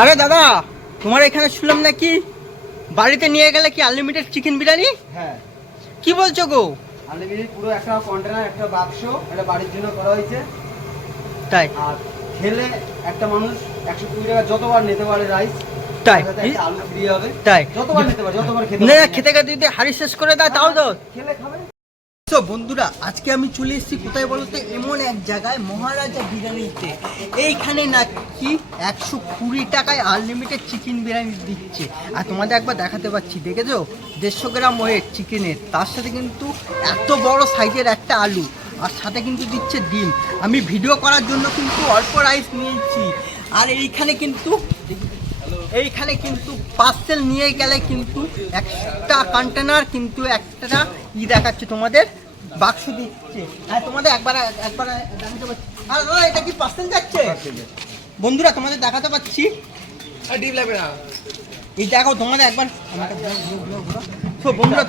আরে দাদা, তোমার এখানে শুনলাম নাকি বাড়িতে নিয়ে গেলে কি আনলিমিটেড চিকেন বিরিয়ানি? হ্যাঁ, কি বলছো গো? আনলিমিটেড পুরো একটা কন্টেনার, একটা বাক্স, এটা বাড়ির জন্য করা হয়েছে। তাই? আর খেলে একটা মানুষ 120 টাকা যতবার নিতে পারে রাইস, তাই? আলু ফ্রি হবে। তাই? যতবার নিতে পারে, যতবার খেতে না, পারে। খেতে খেতে যদি হাড়ি শেষ করে দেয় তাও তো খেলে খাবে। তো বন্ধুরা, আজকে আমি চলে এসেছি কোথায় বলতে, এমন এক জায়গায়, মহারাজা বিরিয়ানিতে। এইখানে নাকি 120 টাকায় আনলিমিটেড চিকেন বিরিয়ানি দিচ্ছে। আর তোমাদের একবার দেখাতে পাচ্ছি, দেখেছো 150 গ্রাম ওয়েট চিকেনের, তার সাথে কিন্তু এত বড় সাইজের একটা আলু, আর সাথে কিন্তু দিচ্ছে ডিম। আমি ভিডিও করার জন্য কিন্তু অল্প রাইস নিয়েছি। আর এইখানে কিন্তু পার্সেল নিয়ে গেলে কিন্তু একটা কন্টেনার কিন্তু একটা দেখাচ্ছে তোমাদের, বাক্স দিচ্ছে। আর তোমাদের একবার দেখাতে পাচ্ছি। আর এটা কি পার্সেল যাচ্ছে বন্ধুরা, তোমাদের দেখাতে পাচ্ছি। ডিপ লাগবে না, এই দেখো তোমাদের একবার বন্ধুরা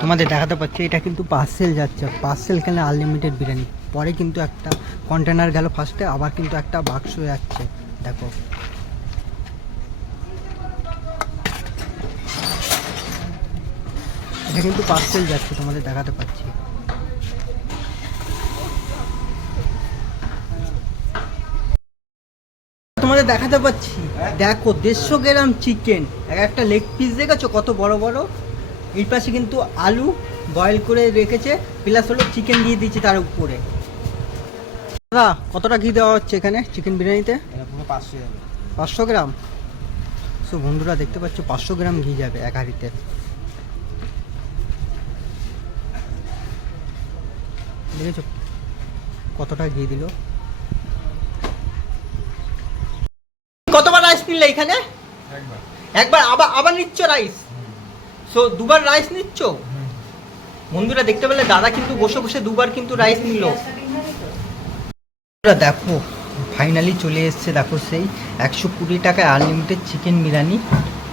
তোমাদের দেখাতে পাচ্ছি, এটা কিন্তু পার্সেল যাচ্ছে। পার্সেল কেন আনলিমিটেড বিরিয়ানি, পরে কিন্তু একটা কন্টেনার গেল ফার্স্টে, আবার কিন্তু একটা বাক্স যাচ্ছে। দেখো এটা কিন্তু পার্সেল যাচ্ছে, তোমাদের দেখাতে পাচ্ছি। তোমাদের দেখাতে পাচ্ছি, দেখো 150 গ্রাম চিকেন, একটা লেগ পিস দেখেছো কত বড় বড়। এই পাশে কিন্তু আলু বয়েল করে রেখেছে, প্লাস হলো চিকেন দিয়ে দিচ্ছে তার উপরে। দাদা, কতটা ঘি দেওয়া হচ্ছে এখানে চিকেন বিরিয়ানিতে? এটা পুরো 500 যাবে। 500 গ্রাম। সো বন্ধুরা দেখতে পাচ্ছ 500 গ্রাম ঘি যাবে এক হাঁড়িতে। দেখেছো কতটা ঘি দিল। কতবার রাইস নিলে এখানে? একবার। আবার নিচ্ছ রাইস? সো দুবার রাইস নিচ্ছ? বন্ধুরা দেখতে পেলে দাদা কিন্তু বসে বসে দুবার কিন্তু রাইস নিল। দেখো ফাইনালি চলে এসছে, দেখো সেই 120 টাকায় আনলিমিটেড চিকেন বিরিয়ানি।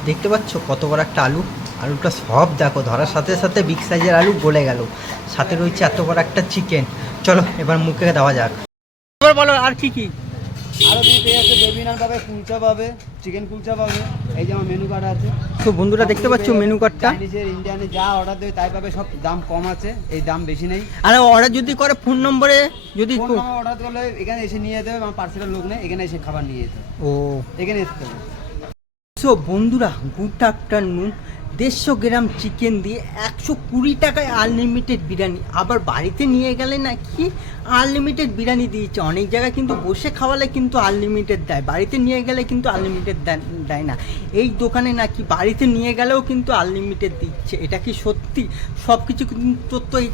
দেখতে পাচ্ছ কত বড় একটা আলুটা সব দেখো, ধরার সাথে সাথে বিগ সাইজের আলু গলে গেল, সাথে রয়েছে এত বড় একটা চিকেন। চলো এবার মুখে দেওয়া যাক। এবার বলো আর কি কি? আরো দুটো আছে, বেবি নান পাবে, কুলচা পাবে, চিকেন কুলচা পাবে। এই যে আমার মেনু কার্ড আছে। তো বন্ধুরা দেখতে পাচ্ছ মেনু কার্ডটা, চাইনিজের ইন্ডিয়ানে যা অর্ডার দেবে তাই পাবে। সব দাম কম আছে, এই দাম বেশি নেই। আর অর্ডার যদি করে ফোন নম্বরে, যদি অর্ডার করলে এখানে এসে নিয়ে যেতে হবে। আমার পার্সেলের লোক নেই, এখানে এসে খাবার নিয়ে যেতে হবে। ও, এখানে আসতে হবে। সো বন্ধুরা, গুড আফটারনুন। 150 গ্রাম চিকেন দিয়ে 120 টাকায় আনলিমিটেড বিরিয়ানি। আবার বাড়িতে নিয়ে গেলে নাকি আনলিমিটেড বিরিয়ানি দিয়েছে। অনেক জায়গায় কিন্তু বসে খাওয়ালে কিন্তু আনলিমিটেড দেয়, বাড়িতে নিয়ে গেলে কিন্তু আনলিমিটেড দেয় না। এই দোকানে নাকি বাড়িতে নিয়ে গেলেও কিন্তু আনলিমিটেড দিচ্ছে। এটা কি সত্যি? সব কিছু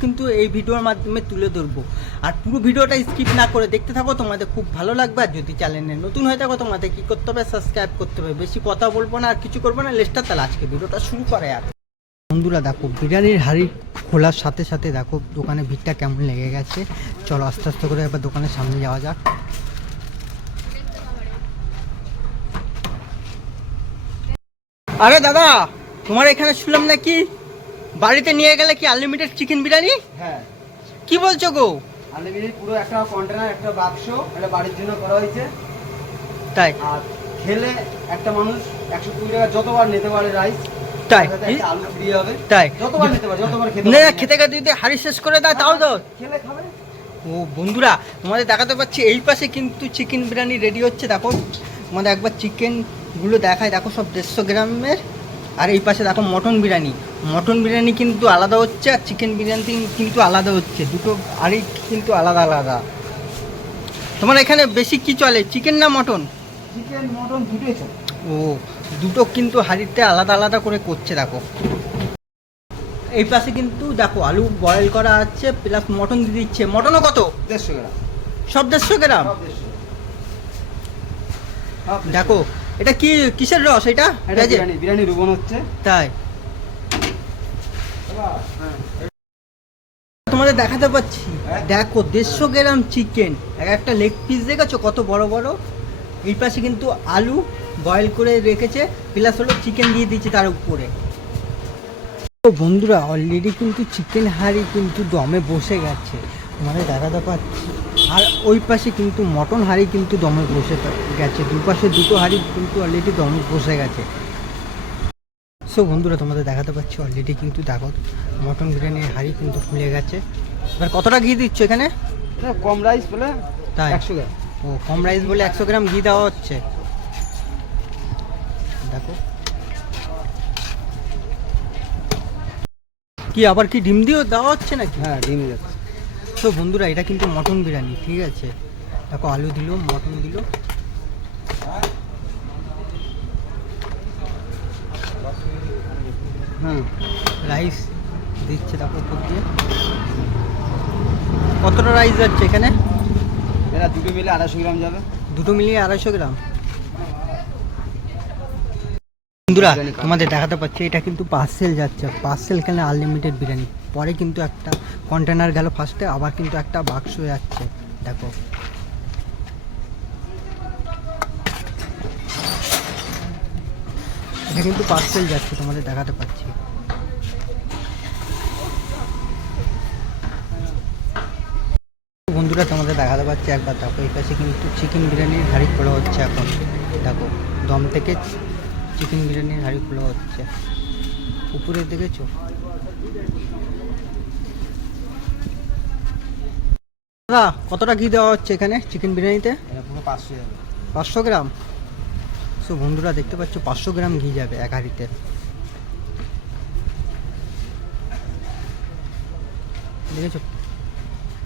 কিন্তু এই ভিডিওর মাধ্যমে তুলে ধরবো। আর পুরো ভিডিওটা স্কিপ না করে দেখতে থাকো, তোমাদের খুব ভালো লাগবে। আর যদি চ্যানেলে নতুন হয়ে থাকো, তোমাদের কী করতে হবে? সাবস্ক্রাইব করতে হবে। বেশি কথা বলবো না আর কিছু করবো না, লেস্টার তাহলে আজকে ভিডিওটা শুরু করে। আর বন্ধুরা দেখো, বিরিয়ানির হাঁড়ি খোলার সাথে সাথে দেখো দোকানে ভিড়টা কেমন লেগে গেছে। চলো আস্তে আস্তে করে এবার দোকানের সামনে যাওয়া যাক। আরে দাদা, তোমার এখানে শুনলাম নাকি বাড়িতে নিয়ে গেলে কি আনলিমিটেড চিকেন বিরিয়ানি? হ্যাঁ, কি বলছো গো? আনলিমিটেড পুরো একটা কন্টেনার, একটা বাক্স, এটা বাড়ির জন্য করা হয়েছে। তাই? আর খেলে একটা মানুষ 120 টাকা যতবার নিতে পারে রাইস, তাই? আলু ফ্রি হবে। তাই? যতবার নিতে পারে, যতবার খেতে না, পারে। খেতে খেতে যদি হাঁড়ি শেষ করে দেয় তাও তো খেলে খাবে। ও বন্ধুরা, তোমাদের দেখাতে পাচ্ছি এই পাশে কিন্তু চিকেন বিরিয়ানি রেডি হচ্ছে। দেখো তোমাদের একবার চিকেনগুলো দেখায়, দেখো সব 150 গ্রামের। আর এই পাশে দেখো মটন বিরিয়ানি কিন্তু আলাদা হচ্ছে, আর চিকেন বিরিয়ানি কিন্তু আলাদা হচ্ছে। দুটো হাঁড়ি কিন্তু আলাদা আলাদা। তোমার এখানে বেশি কি চলে, চিকেন না মটন? চিকেন মটন দুটোই চলে। ও, দুটো কিন্তু হাঁড়িতে আলাদা আলাদা করে করছে। দেখো এই পাশে কিন্তু দেখো আলু বয়েল করা আছে, প্লাস মটন দিয়ে দিচ্ছে। মটনও কত? 150 গ্রাম। সব 150 গ্রাম। সব 150 গ্রাম। দেখো এটা কি, কিসের রস এটা? এটা বিরিয়ানি রুবন হচ্ছে। তাই? তোমাদের দেখাতে পাচ্ছি, দেখো 150 গ্রাম চিকেন, একটা লেগ পিস দেখেছো কত বড় বড়। এই পাশে কিন্তু আলু বয়েল করে রেখেছে, প্লাস হলো চিকেন দিয়ে দিচ্ছে তার উপরে। তো বন্ধুরা অলরেডি কিন্তু চিকেন হাঁড়ি কিন্তু দমে বসে গেছে, তোমাদের দেখাতে পাচ্ছি। আর ওই পাশে কিন্তু মটন হাঁড়ি কিন্তু দমে বসে গেছে, দুপাশে দুটো হাঁড়ি কিন্তু অলরেডি দমে বসে গেছে। সো বন্ধুরা তোমাদের দেখাতে পাচ্ছি অলরেডি কিন্তু দেখো মটন বিরিয়ানির হাঁড়ি কিন্তু খুলে গেছে। এবার কতটা ঘি দিচ্ছ এখানে? কম রাইস বলে তাই 100 গ্রাম। ও কম রাইস বলে 100 গ্রাম ঘি দেওয়া হচ্ছে। দেখো কি আবার কি ডিম দিয়েও দেওয়া হচ্ছে নাকি? হ্যাঁ ডিম যাচ্ছে। তো বন্ধুরা এটা কিন্তু মটন বিরিয়ানি, ঠিক আছে? দেখো আলু দিল, মটন দিল, হ্যাঁ রাইস দিচ্ছে দেখো উপর দিয়ে। কতটা রাইস যাচ্ছে এখানে? এরা দুটো মিলে 250 গ্রাম যাবে। দুটো মিলিয়ে 250 গ্রাম। বন্ধুরা তোমাদের দেখাতে পাচ্ছি এটা কিন্তু পার্সেল যাচ্ছে, পার্সেল কেন আনলিমিটেড বিরিয়ানি। পরে কিন্তু একটা কন্টেনার গেল ফার্স্টে, আবার কিন্তু একটা বাক্স যাচ্ছে দেখো। এটা কিন্তু পার্সেল যাচ্ছে তোমাদের দেখাতে পাচ্ছি। বন্ধুরা তোমাদের দেখাতে পাচ্ছি একবার দেখো, এই পাশে কিন্তু চিকেন বিরিয়ানির হাঁড়ি খোলা হচ্ছে এখন। দেখো দম থেকে চিকেন বিরিয়ানির হাঁড়ি খোলা হচ্ছে, উপরে দেখেছো? দাদা কতটা ঘি দেওয়া হচ্ছে এখানে চিকেন বিরিয়ানিতে? এটা পুরো 500 যাবে। 500 গ্রাম। সো বন্ধুরা দেখতে পাচ্ছ 500 গ্রাম ঘি যাবে এক হাঁড়িতে। দেখেছো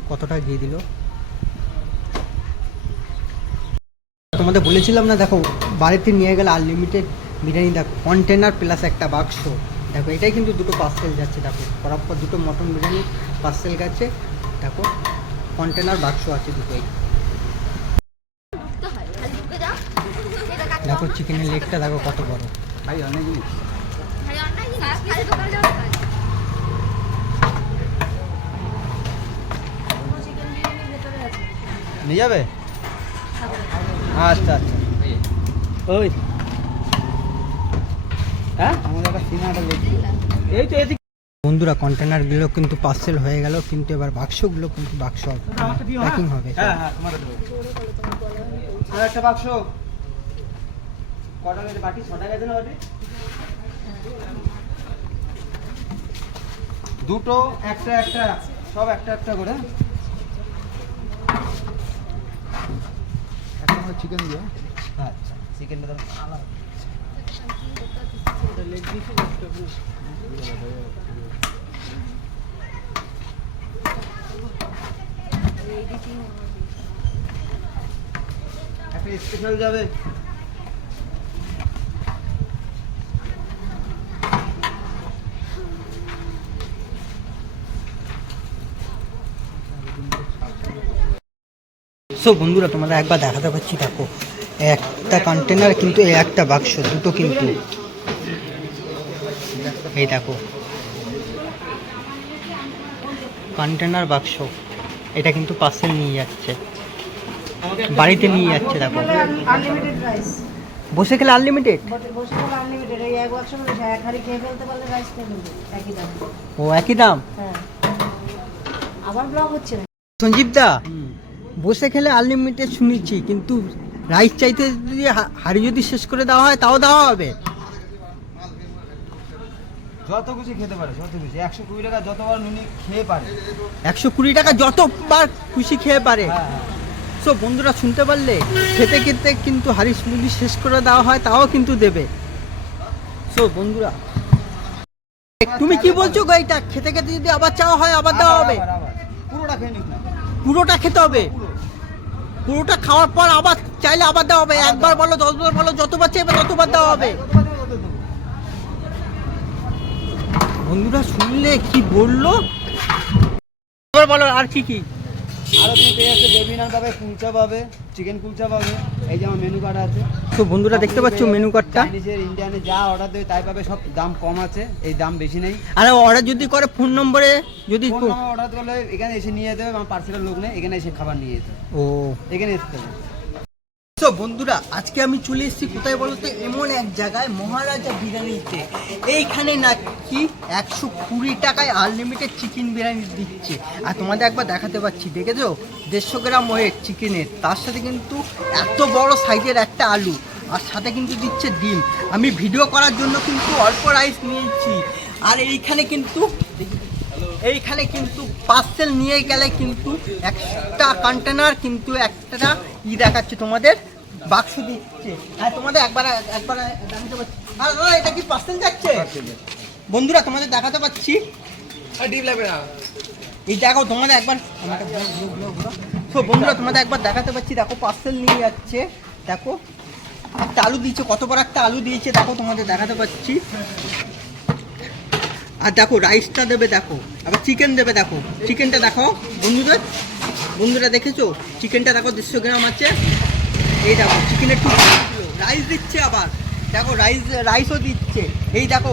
কতটা ঘি দিল? তোমাদের বলেছিলাম না দেখো বাড়িতে নিয়ে গেলে আনলিমিটেড বিরিয়ানি। দেখো কন্টেনার প্লাস একটা বাক্স। দেখো এটাই কিন্তু দুটো পার্সেল যাচ্ছে। দেখো পরপর দুটো মটন বিরিয়ানি পার্সেল গেছে। দেখো কন্টেনার বাক্স আছে দুটোই। দেখো চিকেনের লেগটা দেখো কত বড়। ভাই অনেকগুলি নিয়ে যাবে? আচ্ছা আচ্ছা। ওই হ্যাঁ আমাদের একটা সিনেমাটা দেখি। এই তো এদিকে বন্ধুরা কন্টেনারগুলো কিন্তু পার্সেল হয়ে গেল, কিন্তু এবার বাক্সগুলো কিন্তু বাক্স প্যাকিং হবে। হ্যাঁ হ্যাঁ তোমার দেবো। আর একটা বাক্স কটা গেছে বাটি? 6টা গেছে না বাটি? দুটো একটা একটা সব একটা একটা করে। একটা করে চিকেন দিয়ে। আচ্ছা চিকেনটা তো আলাদা। একটা স্পেশাল যাবে। সো বন্ধুরা তোমরা একবার দেখাতে পাচ্ছি দেখো একটা কন্টেনার কিন্তু এই একটা বাক্স দুটো কিন্তু এই দেখো কন্টেনার বাক্স। এটা কিন্তু পার্সেল নিয়ে যাচ্ছে, বাড়িতে নিয়ে যাচ্ছে। দেখো আনলিমিটেড রাইস, বসে খেলে আনলিমিটেড। বসে বলে আনলিমিটেড। এই এক বাক্স মানে এক হাঁড়ি খেয়ে ফেলতে পারলে রাইস খেয়ে ফেলবে একই দাম। ও একই দাম। হ্যাঁ আবার ব্লগ হচ্ছে না। সঞ্জীব দা বসে খেলে আনলিমিটেড শুনেছি, কিন্তু রাইস চাইতে যদি হাড়ি যদি শেষ করে দেওয়া হয় তাও দেওয়া হবে? যত খুশি খেতে পারে, যত খুশি। 120 টাকা যতবার নুনি খেয়ে পারে। 120 টাকা যতবার খুশি খেয়ে পারে। হ্যাঁ হ্যাঁ। সো বন্ধুরা শুনতে পারলে, খেতে খেতে কিন্তু হাড়ি যদি শেষ করে দেওয়া হয় তাও কিন্তু দেবে। সো বন্ধুরা তুমি কি বলছো গো? এটা খেতে খেতে যদি আবার চাওয়া হয় আবার দেওয়া হবে? আবার পুরোটা খেয়ে নিস না। পুরোটা খেতে হবে? পুরোটা খাওয়ার পর আবার চাইলে আবার দেওয়া হবে? একবার বলো 10 বার বলো, যতবার চাইবে ততবার দেওয়া হবে। বন্ধুরা শুনলে কি বললো? এবার বলো আর কি কি? আরো তুমি পেয়ে যাচ্ছে বেবি নান পাবে, কুলচা পাবে, চিকেন কুলচা পাবে। এই যে আমার মেনু কার্ড আছে। তো বন্ধুরা দেখতে পাচ্ছ মেনু কার্ডটা। চাইনিজের ইন্ডিয়ানে যা অর্ডার দেবে তাই পাবে। সব দাম কম আছে, এই দাম বেশি নেই। আর অর্ডার যদি করে ফোন নম্বরে যদি ফোন অর্ডার করলে এখানে এসে নিয়ে যেতে হবে। আমার পার্সেলের লোক নেই, এখানে এসে খাবার নিয়ে যেতে হবে। ও এখানে আসতে হবে। তো বন্ধুরা আজকে আমি চলে এসেছি কোথায় বলতে, এমন এক জায়গায় মহারাজা বিরিয়ানিতে। এইখানে নাকি 120 টাকায় আনলিমিটেড চিকেন বিরিয়ানি দিচ্ছে। আর তোমাদের একবার দেখাতে পাচ্ছি, দেখেছো 150 গ্রাম ওয়েট চিকেনের, তার সাথে কিন্তু এত বড় সাইজের একটা আলু, আর সাথে কিন্তু দিচ্ছে ডিম। আমি ভিডিও করার জন্য কিন্তু অল্প রাইস নিয়েছি। আর এইখানে কিন্তু পার্সেল নিয়ে গেলে কিন্তু একটা কন্টেনার কিন্তু একটা দেখাচ্ছে তোমাদের, বাক্স দিচ্ছে। আর তোমাদের একবার দেখাতে পাচ্ছি। আর দাদা এটা কি পার্সেল যাচ্ছে বন্ধুরা, তোমাদের দেখাতে পাচ্ছি। এই দেখো তোমাদের একবার, তো বন্ধুরা তোমাদের একবার দেখাতে পাচ্ছি, দেখো পার্সেল নিয়ে যাচ্ছে। দেখো একটা আলু দিয়েছে, কত বড় একটা আলু দিয়েছে, দেখো তোমাদের দেখাতে পাচ্ছি। আর দেখো রাইসটা দেবে, দেখো আবার চিকেন দেবে, দেখো চিকেনটা দেখো বন্ধুরা দেখেছো চিকেনটা দেখো 150 গ্রাম আছে। এই দেখো চিকেনের রাইস দিচ্ছে, আবার দেখো রাইসও দিচ্ছে। এই দেখো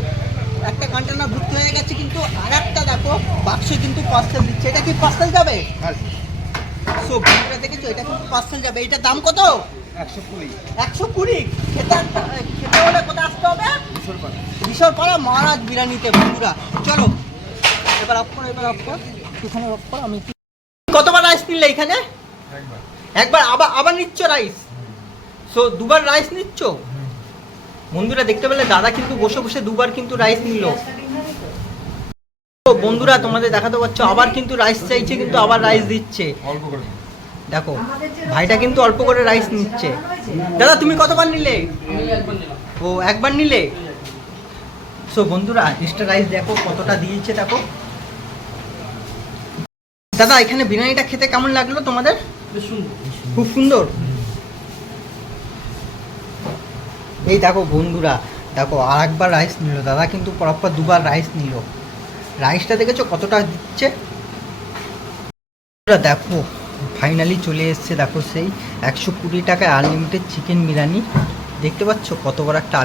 একটা কন্টেনার ভর্তি হয়ে গেছে, কিন্তু আর একটা দেখো বাক্স কিন্তু পার্সেল দিচ্ছে। এটা কি পার্সেল যাবে? সো বন্ধুরা দেখেছো এটা কিন্তু পার্সেল যাবে। এটার দাম কত? 120। খেতে হলে কোথায় আসতে হবে? বিশালপাড়া মহারাজ বিরিয়ানিতে। বন্ধুরা চলো এবার অফ করো, এখানে অফ করো। আমি কতবার রাইস নিলে এখানে? একবার। আবার নিচ্ছ রাইস? সো দুবার রাইস নিচ্ছ? বন্ধুরা দেখতে পেলে দাদা কিন্তু বসে বসে দুবার কিন্তু রাইস নিল। তো বন্ধুরা তোমাদের দেখাতে পাচ্ছ, আবার কিন্তু রাইস চাইছে, কিন্তু আবার রাইস দিচ্ছে। দেখো ভাইটা কিন্তু অল্প করে রাইস নিচ্ছে। দাদা তুমি কতবার নিলে? ও একবার নিলে। সো বন্ধুরা এক্সট্রা রাইস দেখো কতটা দিয়েছে, দেখো। দাদা এখানে বিরিয়ানিটা খেতে কেমন লাগলো তোমাদের? খুব সুন্দর। এই দেখো বন্ধুরা, দেখো আর একবার রাইস নিল দাদা, কিন্তু পরপর দুবার রাইস নিল। রাইসটা দেখেছো কতটা দিচ্ছে? দেখো ফাইনালি চলে এসছে, দেখো সেই 120 টাকায় আনলিমিটেড চিকেন বিরিয়ানি। দেখতে পাচ্ছ কত বড় একটা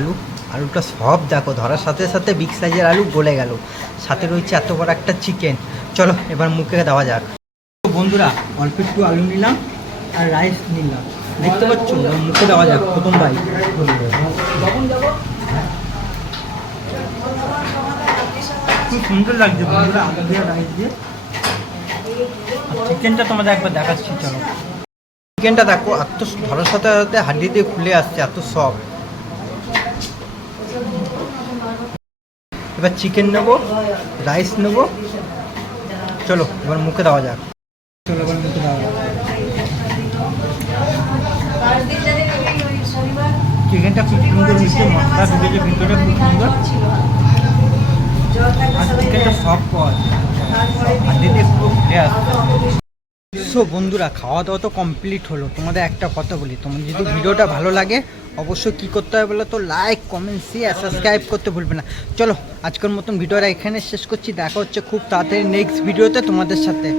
আলুটা সব দেখো ধরার সাথে সাথে বিগ সাইজের আলু গলে গেল, সাথে রয়েছে এত বড় একটা চিকেন। চলো এবার মুখে দেওয়া যাক। বন্ধুরা অল্প একটু আলু নিলাম আর রাইস নিলাম, দেখতে পাচ্ছ, মুখে দেওয়া যাক প্রথম বাইট। খুব সুন্দর লাগছে বন্ধুরা, আলু দিয়ে রাইস দিয়ে। চিকেনটা তোমাদের একবার দেখাচ্ছি, চলো। চিকেনটা দেখো এত ধরার সাথে সাথে হাড্ডি দিয়ে খুলে আসছে, এত সফট। এবার চিকেন নেবো, রাইস নেবো, চলো এবার মুখে দেওয়া যাক। চলো এবার মুখে দেওয়া যাক। চিকেনটা খুব সুন্দর হয়েছে, মশলা ঢুকেছে ভিতরে, খুব সুন্দর। আর চিকেনটা সফট পাওয়া যায়, হাড্ডি দিয়ে পুরো খুলে আসছে। সো বন্ধুরা খাওয়া দাওয়া তো কমপ্লিট হলো। তোমাদের একটা কথা বলি, তোমাদের যদি ভিডিওটা ভালো লাগে অবশ্যই কী করতে হবে বলো তো, লাইক কমেন্ট শেয়ার সাবস্ক্রাইব করতে ভুলবে না। চলো আজকের মতন ভিডিওটা এখানে শেষ করছি, দেখা হচ্ছে খুব তাড়াতাড়ি নেক্সট ভিডিওতে তোমাদের সাথে।